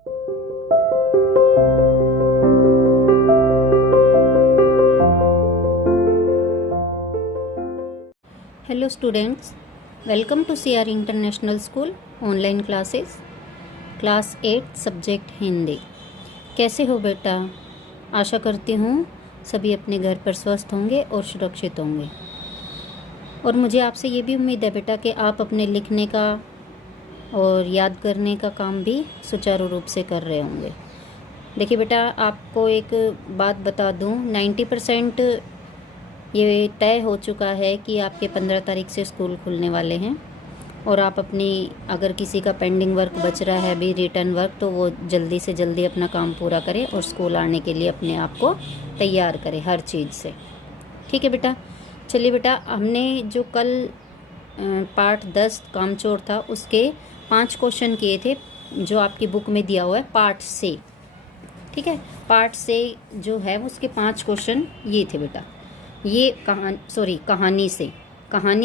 Hello students, welcome to CR international school online classes, class 8 subject Hindi. कैसे हो बेटा? आशा करती हूँ सभी अपने घर पर स्वस्थ होंगे और सुरक्षित होंगे। और मुझे आपसे ये भी उम्मीद है बेटा कि आप अपने लिखने का और याद करने का काम भी सुचारू रूप से कर रहे होंगे। देखिए बेटा, आपको एक बात बता दूँ, 90% ये तय हो चुका है कि आपके 15 तारीख से स्कूल खुलने वाले हैं। और आप अपनी, अगर किसी का पेंडिंग वर्क बच रहा है अभी, रिटर्न वर्क, तो वो जल्दी से जल्दी अपना काम पूरा करें और स्कूल आने के लिए अपने आप को तैयार करें हर चीज़ से। ठीक है बेटा? चलिए बेटा, हमने जो कल पार्ट 10 कामचोर था उसके 5 क्वेश्चन किए थे जो आपकी बुक में दिया हुआ है पार्ट से। ठीक है, पार्ट से जो है उसके 5 क्वेश्चन ये थे बेटा। ये कहानी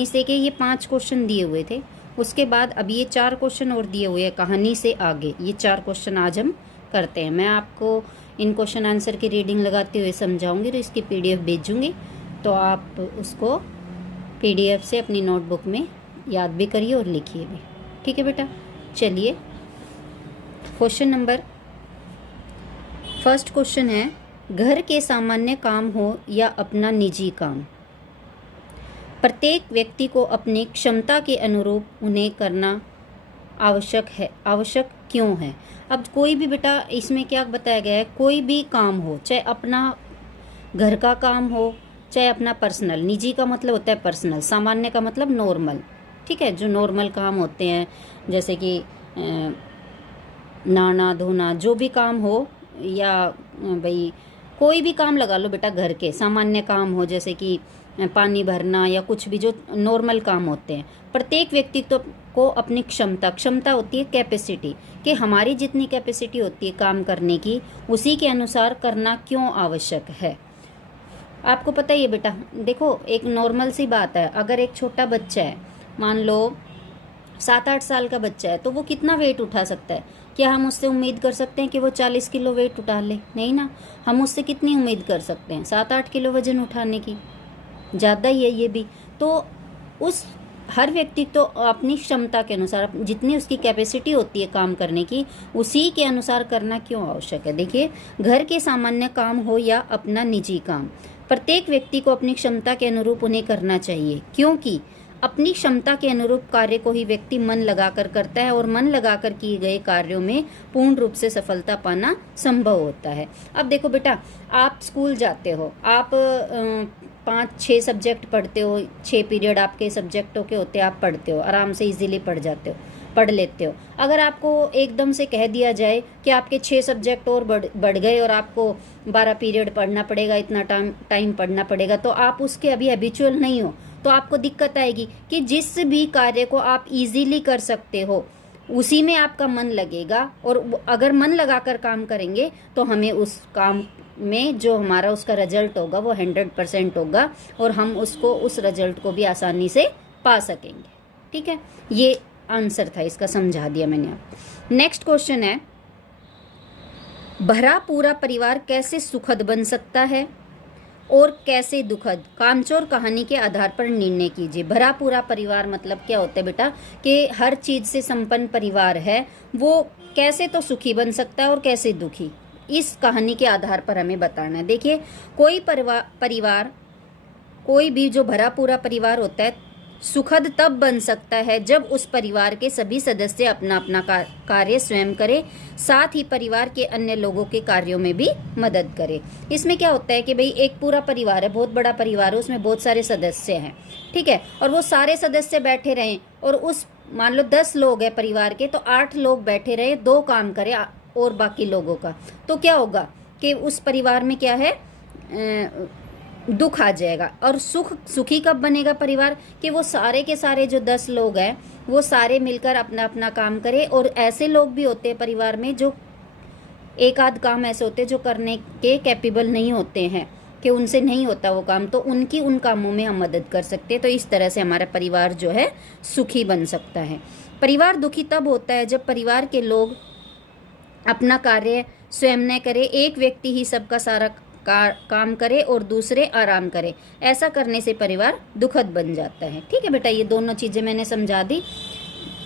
से के ये 5 क्वेश्चन दिए हुए थे। उसके बाद अब ये 4 क्वेश्चन और दिए हुए हैं कहानी से आगे। ये 4 क्वेश्चन आज हम करते हैं। मैं आपको इन क्वेश्चन आंसर की रीडिंग लगाते हुए समझाऊंगी, तो इसकी PDF भेजूंगी, तो आप उसको PDF से अपनी नोटबुक में याद भी करिए और लिखिए भी। ठीक है बेटा? चलिए, फर्स्ट क्वेश्चन है, घर के सामान्य काम हो या अपना निजी काम, प्रत्येक व्यक्ति को अपनी क्षमता के अनुरूप उन्हें करना आवश्यक क्यों है? अब कोई भी बेटा, इसमें क्या बताया गया है, कोई भी काम हो, चाहे अपना घर का काम हो, चाहे अपना पर्सनल, निजी का मतलब होता है पर्सनल, सामान्य का मतलब नॉर्मल। ठीक है, जो नॉर्मल काम होते हैं जैसे कि नहाना धोना, जो भी काम हो, या भाई कोई भी काम लगा लो बेटा, घर के सामान्य काम हो जैसे कि पानी भरना या कुछ भी जो नॉर्मल काम होते हैं, प्रत्येक व्यक्ति को अपनी क्षमता होती है कैपेसिटी, कि हमारी जितनी कैपेसिटी होती है काम करने की, उसी के अनुसार करना क्यों आवश्यक है। आपको पता ही है बेटा, देखो एक नॉर्मल सी बात है, अगर एक छोटा बच्चा है, मान लो 7-8 साल का बच्चा है, तो वो कितना वेट उठा सकता है? क्या हम उससे उम्मीद कर सकते हैं कि वो 40 किलो वेट उठा ले? नहीं ना। हम उससे कितनी उम्मीद कर सकते हैं? 7-8 किलो वजन उठाने की, ज़्यादा ही है ये भी। तो उस हर व्यक्ति तो अपनी क्षमता के अनुसार, जितनी उसकी कैपेसिटी होती है काम करने की, उसी के अनुसार करना क्यों आवश्यक है। देखिए, घर के सामान्य काम हो या अपना निजी काम, प्रत्येक व्यक्ति को अपनी क्षमता के अनुरूप उन्हें करना चाहिए, क्योंकि अपनी क्षमता के अनुरूप कार्य को ही व्यक्ति मन लगाकर करता है और मन लगाकर किए गए कार्यों में पूर्ण रूप से सफलता पाना संभव होता है। अब देखो बेटा, आप स्कूल जाते हो, आप 5-6 सब्जेक्ट पढ़ते हो, 6 पीरियड आपके सब्जेक्टों के होते हैं, आप पढ़ते हो, आराम से इजीली पढ़ लेते हो। अगर आपको एकदम से कह दिया जाए कि आपके 6 सब्जेक्ट और बढ़ गए और आपको 12 पीरियड पढ़ना पड़ेगा, इतना टाइम पढ़ना पड़ेगा, तो आप उसके अभी हैबिचुअल नहीं हो, तो आपको दिक्कत आएगी कि जिस भी कार्य को आप इजीली कर सकते हो उसी में आपका मन लगेगा, और अगर मन लगाकर काम करेंगे तो हमें उस काम में जो हमारा उसका रिजल्ट होगा वो 100% होगा, और हम उसको, उस रिजल्ट को भी आसानी से पा सकेंगे। ठीक है, ये आंसर था, इसका समझा दिया मैंने आपको। नेक्स्ट क्वेश्चन है, भरा पूरा परिवार कैसे सुखद बन सकता है और कैसे दुखद? कामचोर कहानी के आधार पर निर्णय कीजिए। भरा पूरा परिवार मतलब क्या होता है बेटा, कि हर चीज से संपन्न परिवार है, वो कैसे तो सुखी बन सकता है और कैसे दुखी, इस कहानी के आधार पर हमें बताना है। देखिए, कोई परिवार कोई भी जो भरा पूरा परिवार होता है सुखद तब बन सकता है जब उस परिवार के सभी सदस्य अपना अपना कार्य स्वयं करें, साथ ही परिवार के अन्य लोगों के कार्यों में भी मदद करें। इसमें क्या होता है कि भाई एक पूरा परिवार है, बहुत बड़ा परिवार है, उसमें बहुत सारे सदस्य हैं, ठीक है, और वो सारे सदस्य बैठे रहें, और उस, मान लो 10 लोग हैं परिवार के, तो 8 लोग बैठे रहे, 2 काम करें और बाकी लोगों का, तो क्या होगा कि उस परिवार में क्या है, दुख आ जाएगा। और सुखी कब बनेगा परिवार, कि वो सारे के सारे जो 10 लोग हैं वो सारे मिलकर अपना अपना काम करें। और ऐसे लोग भी होते हैं परिवार में जो एक आध काम ऐसे होते हैं जो करने के कैपेबल नहीं होते हैं, कि उनसे नहीं होता वो काम, तो उनकी उन कामों में हम मदद कर सकते हैं। तो इस तरह से हमारा परिवार जो है सुखी बन सकता है। परिवार दुखी तब होता है जब परिवार के लोग अपना कार्य स्वयं न करे, एक व्यक्ति ही सबका सारा काम करे और दूसरे आराम करे। ऐसा करने से परिवार दुखद बन जाता है। ठीक है बेटा, ये दोनों चीज़ें मैंने समझा दी,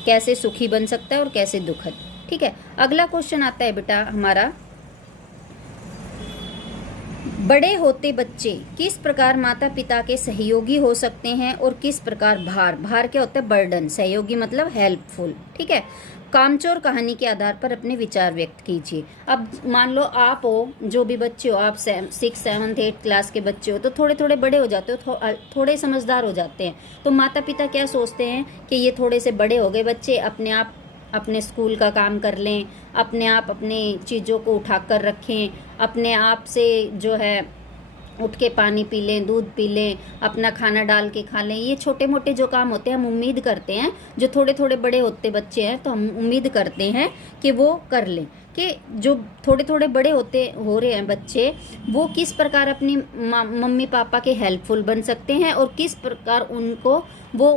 कैसे सुखी बन सकता है और कैसे दुखद। ठीक है, अगला क्वेश्चन आता है बेटा हमारा, बड़े होते बच्चे किस प्रकार माता पिता के सहयोगी हो सकते हैं और किस प्रकार भार क्या होता है, बर्डन, सहयोगी मतलब हेल्पफुल। ठीक है, कामचोर कहानी के आधार पर अपने विचार व्यक्त कीजिए। अब मान लो आप हो, जो भी बच्चे हो, आप 6, 7, 8 क्लास के बच्चे हो, तो थोड़े थोड़े बड़े हो जाते हो, थोड़े समझदार हो जाते हैं। तो माता पिता क्या सोचते हैं कि ये थोड़े से बड़े हो गए बच्चे, अपने आप अपने स्कूल का काम कर लें, अपने आप अपनी चीज़ों को उठा कर रखें, अपने आप से जो है उठ के पानी पी लें, दूध पी लें, अपना खाना डाल के खा लें। ये छोटे मोटे जो काम होते हैं हम उम्मीद करते हैं, जो थोड़े थोड़े बड़े होते बच्चे हैं तो हम उम्मीद करते हैं कि वो कर लें, कि जो थोड़े थोड़े बड़े हो रहे हैं बच्चे, वो किस प्रकार अपनी मम्मी पापा के हेल्पफुल बन सकते हैं और किस प्रकार वो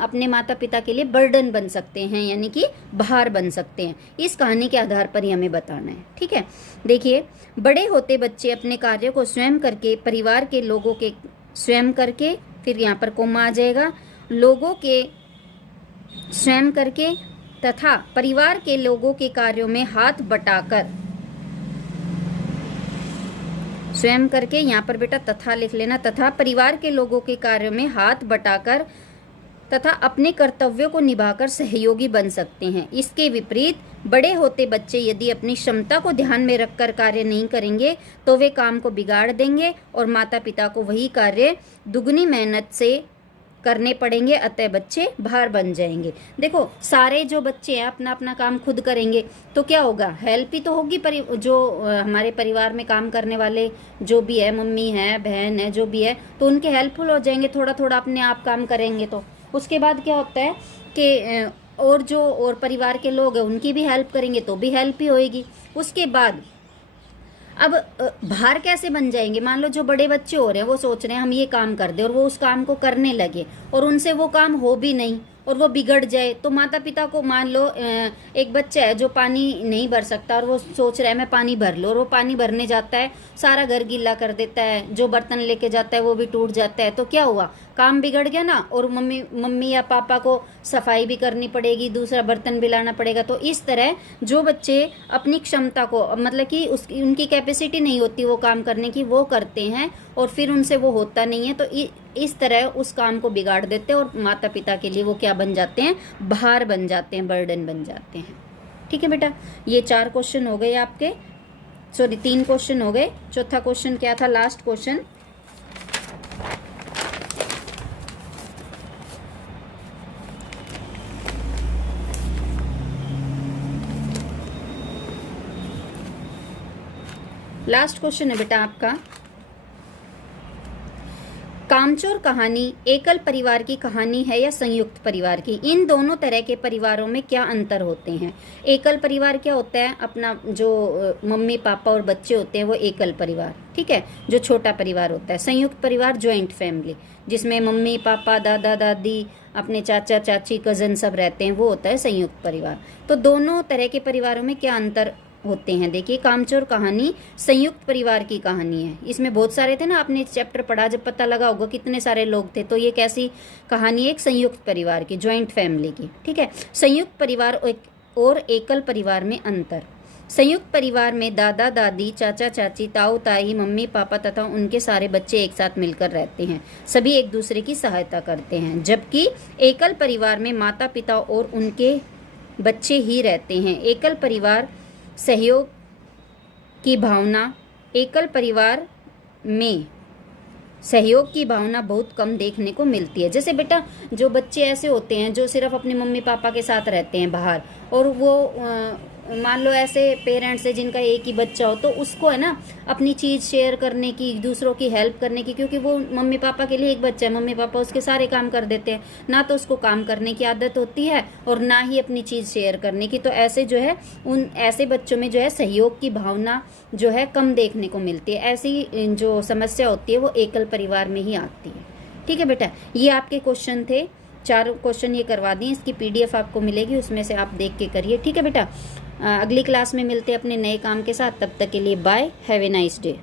अपने माता पिता के लिए बर्डन बन सकते हैं, यानी कि भार बन सकते हैं। इस कहानी के आधार पर ही हमें बताना है। ठीक है, देखिए, बड़े होते बच्चे अपने कार्य को स्वयं करके, परिवार के लोगों के स्वयं करके, फिर यहाँ पर कोमा आ जाएगा, लोगों के स्वयं करके तथा परिवार के लोगों के कार्यों में हाथ बटाकर, स्वयं करके, यहाँ पर बेटा तथा लिख लेना, तथा परिवार के लोगों के कार्यों में हाथ बटाकर तथा अपने कर्तव्यों को निभाकर सहयोगी बन सकते हैं। इसके विपरीत बड़े होते बच्चे यदि अपनी क्षमता को ध्यान में रखकर कार्य नहीं करेंगे तो वे काम को बिगाड़ देंगे और माता पिता को वही कार्य दुगनी मेहनत से करने पड़ेंगे, अतः बच्चे भार बन जाएंगे। देखो, सारे जो बच्चे हैं अपना अपना काम खुद करेंगे तो क्या होगा, हेल्प ही तो होगी। जो हमारे परिवार में काम करने वाले जो भी है, मम्मी है, बहन है, जो भी है, तो उनके हेल्पफुल हो जाएंगे, थोड़ा थोड़ा अपने आप काम करेंगे। तो उसके बाद क्या होता है कि और परिवार के लोग हैं उनकी भी हेल्प करेंगे तो भी हेल्प ही होएगी। उसके बाद अब भार कैसे बन जाएंगे, मान लो जो बड़े बच्चे हो रहे हैं वो सोच रहे हैं हम ये काम कर दे और वो उस काम को करने लगे और उनसे वो काम हो भी नहीं और वो बिगड़ जाए, तो माता पिता को, मान लो एक बच्चा है जो पानी नहीं भर सकता और वो सोच रहा है मैं पानी भर लूँ, और वो पानी भरने जाता है, सारा घर गीला कर देता है, जो बर्तन लेके जाता है वो भी टूट जाता है, तो क्या हुआ, काम बिगड़ गया ना। और मम्मी या पापा को सफाई भी करनी पड़ेगी, दूसरा बर्तन भी लाना पड़ेगा। तो इस तरह जो बच्चे अपनी क्षमता को, मतलब कि उनकी कैपेसिटी नहीं होती वो काम करने की, वो करते हैं और फिर उनसे वो होता नहीं है, तो इस तरह उस काम को बिगाड़ देते हैं और माता पिता के लिए वो क्या बन जाते हैं, भार बन जाते हैं, बर्डन बन जाते हैं। ठीक है बेटा, ये 4 क्वेश्चन हो गए आपके, सॉरी 3 क्वेश्चन हो गए। चौथा क्वेश्चन क्या था, लास्ट क्वेश्चन, लास्ट क्वेश्चन है बेटा आपका, कामचोर कहानी एकल परिवार की कहानी है या संयुक्त परिवार की? इन दोनों तरह के परिवारों में क्या अंतर होते हैं? एकल परिवार क्या होता है, अपना जो मम्मी पापा और बच्चे होते हैं वो एकल परिवार, ठीक है, जो छोटा परिवार होता है। संयुक्त परिवार ज्वाइंट फैमिली, जिसमें मम्मी पापा, दादा दादी, अपने चाचा चाची, कज़न सब रहते हैं, वो होता है संयुक्त परिवार। तो दोनों तरह के परिवारों में क्या अंतर होते हैं? देखिए, कामचोर कहानी संयुक्त परिवार की कहानी है, इसमें बहुत सारे थे ना, आपने चैप्टर पढ़ा जब पता लगा होगा कितने सारे लोग थे। तो ये कैसी कहानी है, एक संयुक्त परिवार की, ज्वाइंट फैमिली की। ठीक है, संयुक्त परिवार और एकल परिवार में अंतर। संयुक्त परिवार में दादा दादी, चाचा चाची, ताऊ ताई, मम्मी पापा तथा उनके सारे बच्चे एक साथ मिलकर रहते हैं, सभी एक दूसरे की सहायता करते हैं। जबकि एकल परिवार में माता पिता और उनके बच्चे ही रहते हैं। एकल परिवार सहयोग की भावना, एकल परिवार में सहयोग की भावना बहुत कम देखने को मिलती है। जैसे बेटा, जो बच्चे ऐसे होते हैं जो सिर्फ अपने मम्मी पापा के साथ रहते हैं बाहर, और वो मान लो ऐसे पेरेंट्स है जिनका एक ही बच्चा हो, तो उसको है ना अपनी चीज़ शेयर करने की, दूसरों की हेल्प करने की, क्योंकि वो मम्मी पापा के लिए एक बच्चा है, मम्मी पापा उसके सारे काम कर देते हैं, ना तो उसको काम करने की आदत होती है और ना ही अपनी चीज़ शेयर करने की। तो ऐसे जो है, उन ऐसे बच्चों में जो है सहयोग की भावना जो है कम देखने को मिलती है। ऐसी जो समस्या होती है वो एकल परिवार में ही आती है। ठीक है बेटा, ये आपके क्वेश्चन थे, 4 क्वेश्चन ये करवा दिए। इसकी PDF आपको मिलेगी, उसमें से आप देख के करिए। ठीक है बेटा, अगली क्लास में मिलते हैं अपने नए काम के साथ। तब तक के लिए bye, have a nice day.